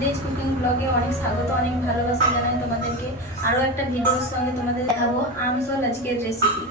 Village cooking ব্লগে অনেক স্বাগত, অনেক ভালোবাসা জানাই তোমাদেরকে। আরও একটা ভিডিওর সঙ্গে তোমাদের দেখাবো আমসল আজকের রেসিপি।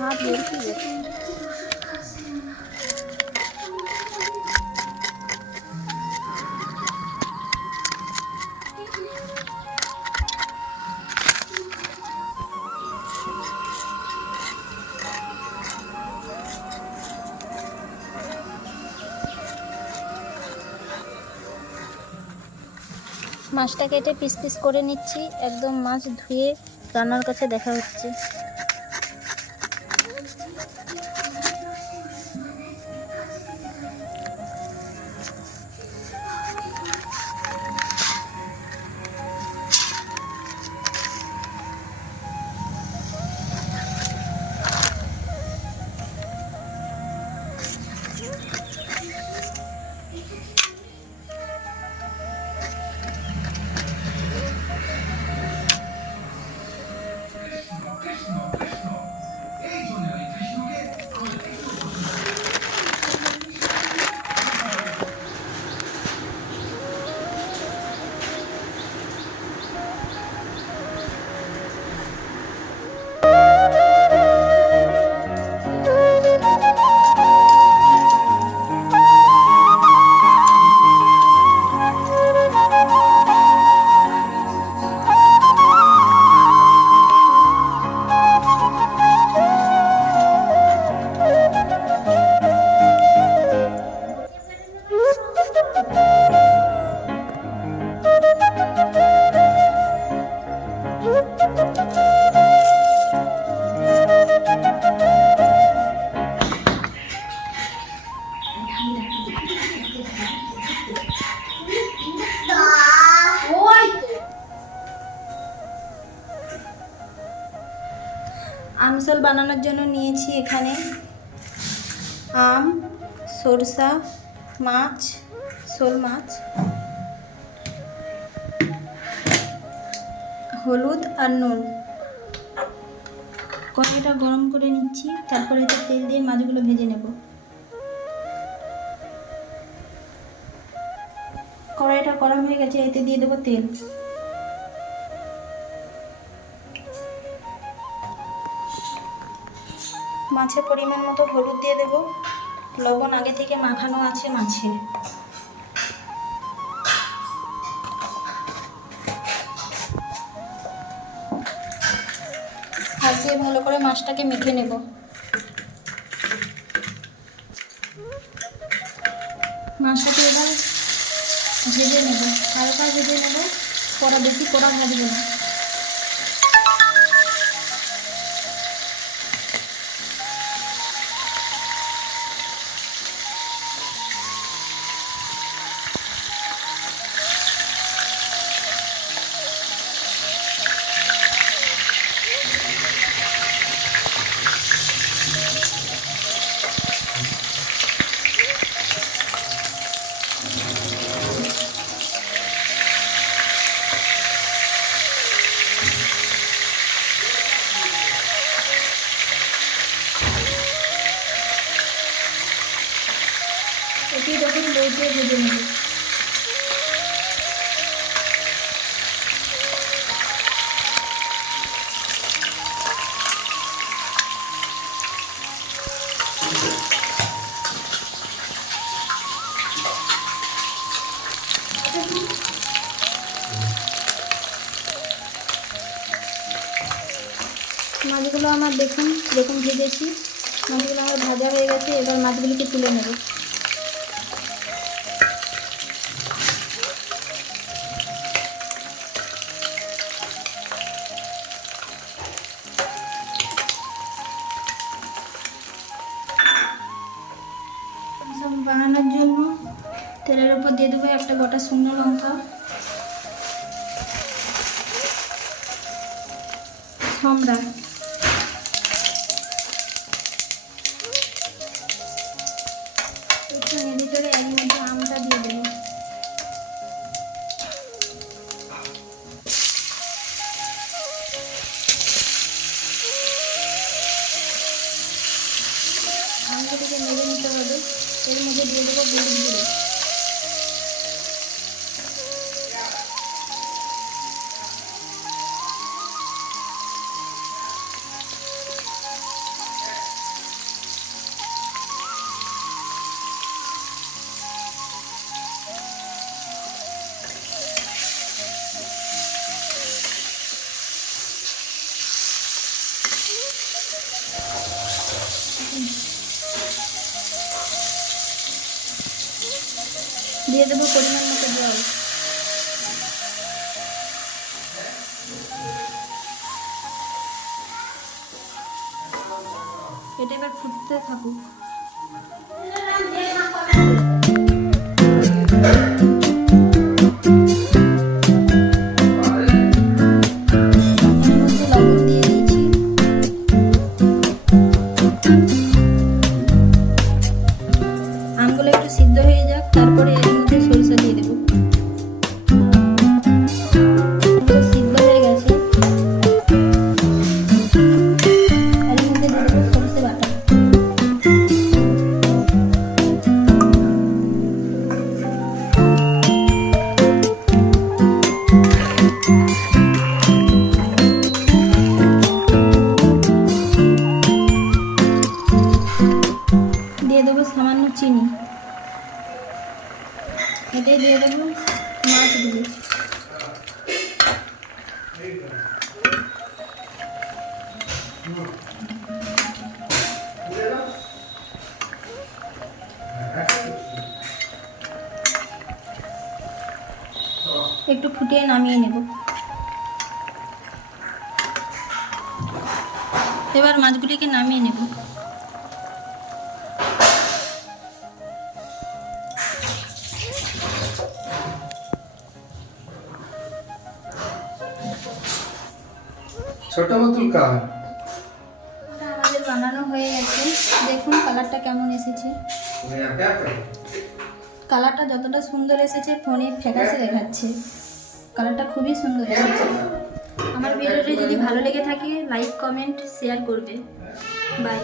हाथ लड़की है মাছটা কেটে পিস পিস করে নিচ্ছি। একদম মাছ ধুয়ে রান্নার কাছে দেখা হচ্ছে। আমসল বানানোর জন্য নিয়েছি এখানে আম, সরষা, মাছ, শোল মাছ, হলুদ আর নুন। কড়াইটা গরম করে নিচ্ছি, তারপরে তেল দিয়ে মাছগুলো ভেজে নেব। কড়াইটা গরম হয়ে গেছে, এতে দিয়ে দেবো তেল। মাছের পরিমাণ মতো হলুদ দিয়ে দেব। লবণ আগে থেকে মাখানো আছে মাছে। হাত দিয়ে ভালো করে মাছটাকে মেখে নেব। মাছটাকে এবার ভেজে নেব, হালকা ভেজে নেব, বেশি কড়া ভাজবে না। এটি যখন দই দিয়ে ভেজে নেব। মাছগুলো আমার দেখুন ভেজেছি, মাছগুলো আমার ভাজা হয়ে গেছে। এবার মাছগুলিকে তুলে নেব। সব বানানোর জন্য তেলের উপর দিয়ে দেবো একটা গোটা শুকনো লঙ্কা, ছমড়া, একটু নেড়ে চড়ে এর মধ্যে আমটা দিয়ে দেবো। আমগুলিকে নেড়ে নিতে হবে। এর মধ্যে দিয়ে দেবো হলুদ গুঁড়ো, দিয়ে দেবো পরিমাণ মতো জল। এটা এবার ফুটতে থাকুক। লবণ দিয়ে দিয়েছি। আমগুলো একটু সিদ্ধ হয়ে যাক, তারপরে এর মধ্যে সরিষা দিয়ে দেবো। সিদ্ধ হয়ে গেছে, এর মধ্যে দিয়ে দেবো সরষে বাটা। দিয়ে দেবো সামান্য চিনি। এটাই দিয়ে দেবো মাছগুলো। একটু ফুটিয়ে নামিয়ে নেব। এবার মাছগুলিকে নামিয়ে নেব। ছোট বোতল কা আমাদের বানানো হয়ে গেছে। দেখুন কালারটা কেমন এসেছে। কালারটা যতটা সুন্দর এসেছে ফোনে ফ্যাকাশে দেখাচ্ছে। কালারটা খুবই সুন্দর এসেছে। আমার ভিডিওটি যদি ভালো লেগে থাকে লাইক কমেন্ট শেয়ার করবে। বাই।